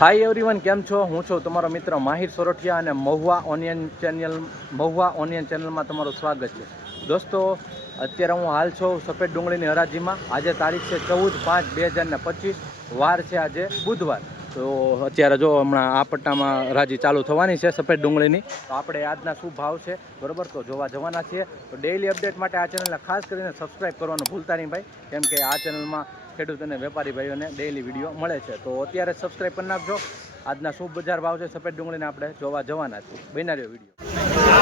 Hi everyone કેમ છો? હું છું તમારો મિત્ર માહિર સોરઠિયા અને Mahuva onion channel Mahuva onion ચેનલમાં તમારું સ્વાગત છે. દોસ્તો, અત્યારે હું હાલ છું સફેદ ડુંગળીની હરાજીમાં. આજે તારીખ છે ચૌદ પાંચ બે હજાર ને પચીસ. વાર છે આજે બુધવાર. તો અત્યારે જો હમણાં આ પટ્ટામાં હરાજી ચાલુ થવાની છે સફેદ ડુંગળીની, તો આપણે આજના શું ભાવ છે? બરોબર? તો જોવા જવાના છીએ. તો ડેઇલી અપડેટ માટે આ ચેનલને ખાસ કરીને સબસ્ક્રાઈબ કરવાનું ભૂલતા નહીં ભાઈ. કેમ કે આ ચેનલમાં ખેડૂત અને વેપારી ભાઈઓને ડેઇલી વીડિયો મળે છે. તો અત્યારે સબસ્ક્રાઈબ કરી નાખજો. આજના શુભ બજાર ભાવ છે. સફેદ ડુંગળીને આપણે જોવા જવાના છીએ.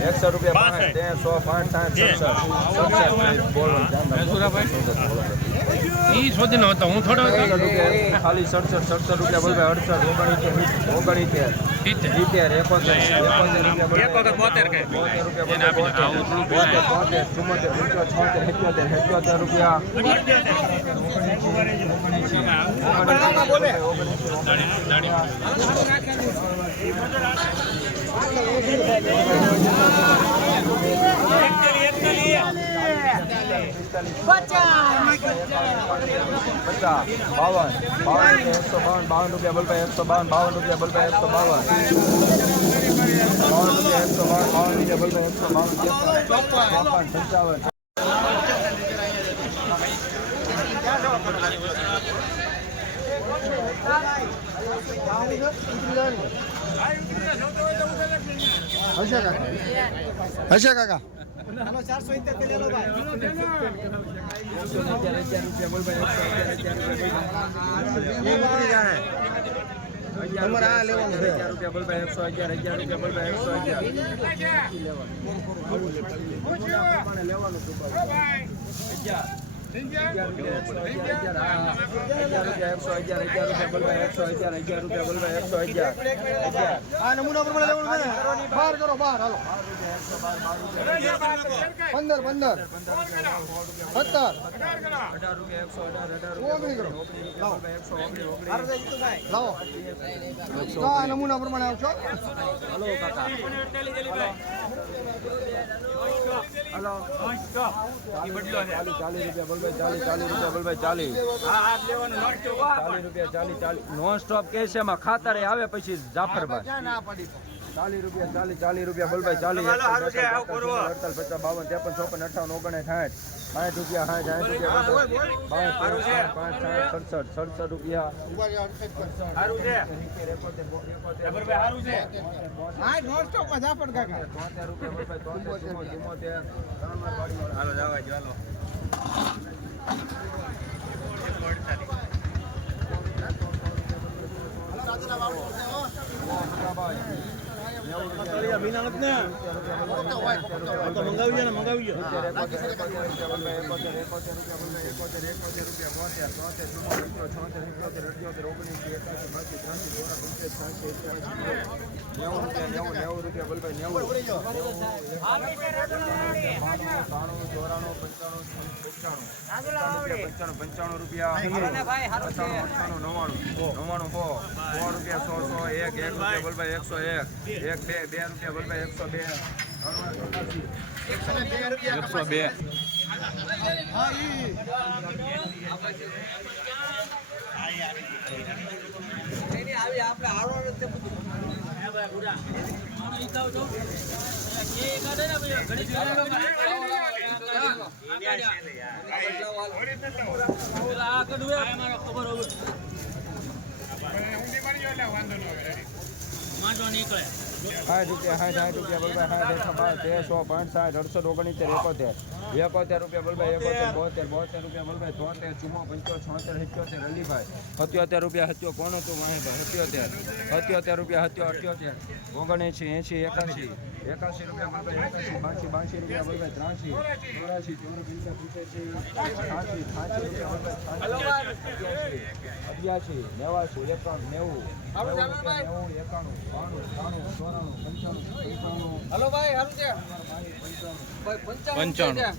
એકસો રૂપિયા પાંચ ત્રણસો પાંચ સાઠ ઈ શોધી નો હતો હું થોડો હતો ખાલી સડસઠ સડસઠ રૂપિયા બોલભાઈ અડસઠ ઓગણીસેર ઓગણીસેર સિત્તેર એકોતેર એકોતેર રૂપિયા એક વખત બોતેર કે બોતેર રૂપિયા પચાસ બાવન બાવન એકસો બાવન બાવન રૂપિયા બોલભાઈ એકસો બાવન બાવન રૂપિયા બોલભાઈ એકસો બાવન બાવન રૂપિયા એકસો બાવન બાવન રૂપિયા બોલભાઈ એકસો બાવન ચોપન પંચાવન હશે કાકા. તમારે આ લેવાનું છે અગિયાર રૂપિયા અગિયાર અગિયાર એકસો અગિયાર અગિયાર રૂપિયા. અગિયાર રૂપિયા એકસો અગિયાર. લેવાનું પંદર પંદર સત્તર લાવો આ નમૂના પ્રમાણે આવશો હલો કાકા હલો ચાલી ચાલી રૂપિયા બોલભાઈ ચાલી ચાલી રૂપિયા બોલભાઈ ચાલી ચાલીસ રૂપિયા ચાલીસ ચાલીસ નોન સ્ટોપ કે છે એમાં ખાતર આવે પછી જાફરભાઈ ચાલીસ રૂપિયા ચાલી ચાલીસ રૂપિયા બોલભાઈ ચાલી અડતાલ પચાસ બાવન ત્રેપન ચોપન અઠાવન ઓગણે સાઠ સાઠ રૂપિયા સાઠ સાઠ રૂપિયા બાવન પાંચ સાઠ સડસઠ સડસઠ રૂપિયા તોતેર રૂપિયા ચુમ્મોતેર ત્રણ વાર પાડી. નેવું રૂપિયા બોલભાઈ નેવું ચોરાણું પંચાણું પંચાણું પંચાણું રૂપિયા. પંચાણું અઠ્ઠાણું નવ્વાણું. નવ્વાણું સો સો રૂપિયા સો સો એક એક રૂપિયા બોલભાઈ એકસો એક. એક બે બે રૂપિયા બોલભાઈ એકસો બે. એકસો બે સાઠ રૂપિયા સાઠ સાઠ રૂપિયા બોલભાઈ સાઠ એકસો બાર તેરસો પાંચ સાઠ અડસઠ ઓગણીસેર એકોતેર એકોતેર રૂપિયા બોલભાઈ એકોતેર બોતેર બોતેર રૂપિયા બોલભાઈ તોતેર ચુમ્મો પંચો છોતેર સિત્યોતેર અલીભાઈ સત્યોતેર રૂપિયા સત્યો કોણ હતું માહીભાઈ સત્યોતેર સત્યોતેર રૂપિયા સત્યો અઠ્યોતેર ઓગણએંશી એંશી એકાશી. એકાશી રૂપિયા એકાશી બાસી બાસી રૂપિયા બોલભાઈ ત્રાસી ચોરાશી ચોરું પંચા પંચ્યાસી છાસી છાસી રૂપિયા બોલભાઈ અગિયાસી નેવાસી એકાણું નેવું નેવું નેવું એકાણું બાણું ત્રાણું ચોરાણું પંચાણું પંચાણું. હલો ભાઈ હારું છે. પંચાણું. પંચાણું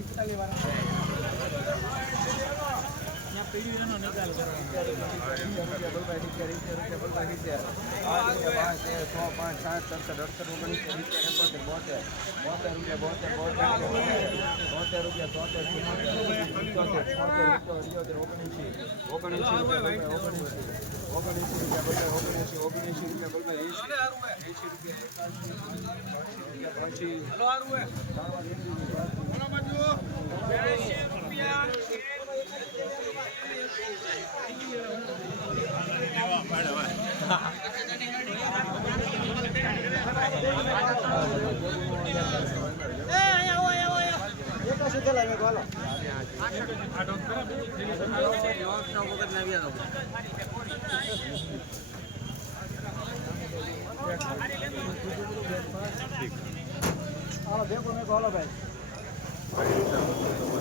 એકાશી થયેલા મેં હાલો હાલો ભેગું મેં હાલો ભાઈ એકાણું એકાશી એકાણું એકાશી બદલા છે હા હા હારું છે ભાઈ ચાલીસ રૂપિયા બે રૂપિયા નીકળ્યા હારું છે પાછું ઉલટી થોડી કાઢ નાખજો હવે એવું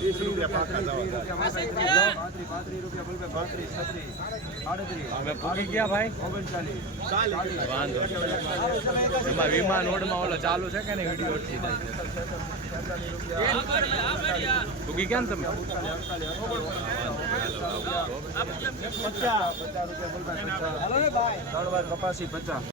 ત્રીસ રૂપિયા પાકા હવે પૂકી ગયા ભાઈ. ઓગણચાલીસ વાંધો. એમાં વિમાન રોડમાં ઓલો ચાલુ છે કે નહીં? વીડિયો ઉઠી જાય પૂકી ગયા ને તમે? પચાસ. પચાસ રૂપિયા બોલવે પચાસ ભાઈ. ત્રણ વાર કપાસી પચાસ.